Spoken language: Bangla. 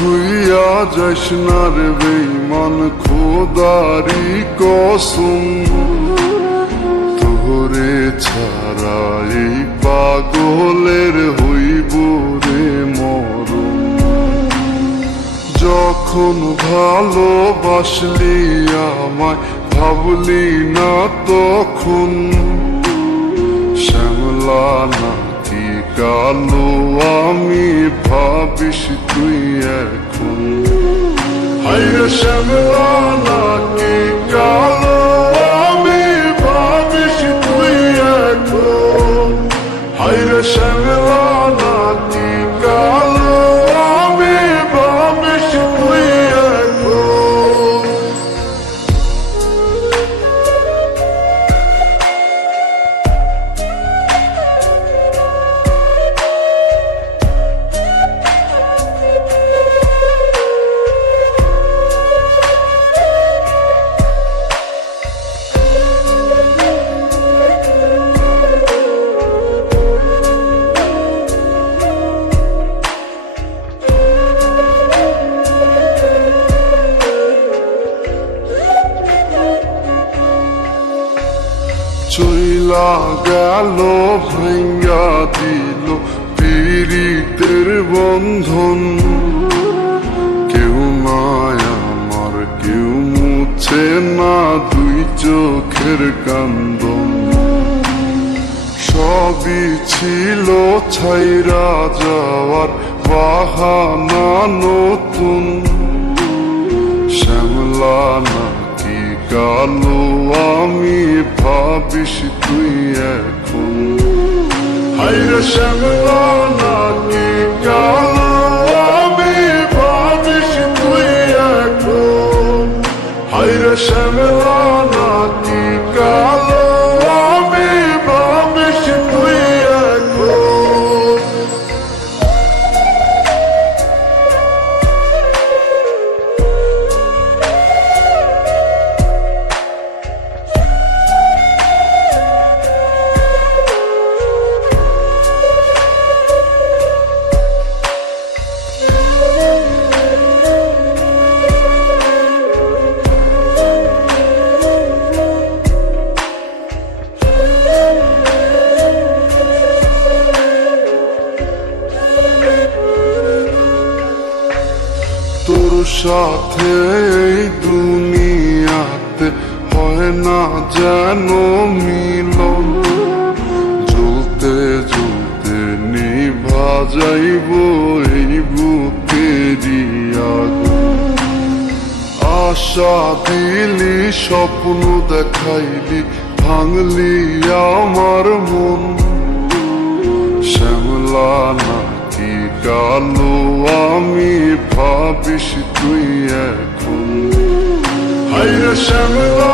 ছুইয়া যাস না রে বেঈমান খোদারি কসম, তোরে ছাড়া এই পাগলের হইব রে মরণ। যখন ভালোবাসলি আমায় ভাবলি না তখন, শ্যামলা নাকি কালো আমি ভাবিস তুই এখন। হায়রে শ্যামলা নাকি কালো আমি ভাবিস তুই এখন। হায়রে শ্যামলা নাকি কালো আমি ভাবিস তুই এখন। চইলা গেল ভাঙ্গা দিল পীড়িতের বন্ধন, কেউ নাই আমার কেউ মুছে না দুই চোখের কান্দন। সবই ছিল ছাইরা যাওয়ার বাহানা নতুন, শ্যামলা নাকি কালো আমি ভাবিস তুই এখন। হায়রে শ্যামলা নাকি কালো আমি ভাবিস তুই এখন। হায়রে শ্যামলা নাকি কালো আমি ভাবিস তুই এখন। তোর সাথে এই দুনিয়াতে হয় না যেন মিলন, জ্বলতে জ্বলতে নিভা যাইব এই বুকেরই আগুন। আশা দিলি স্বপ্ন দেখাইলি ভাঙলি আমার মন, শ্যামলা নাকি কালো আমি ভাবিস তুই এখন। হায়রে শ্যামলা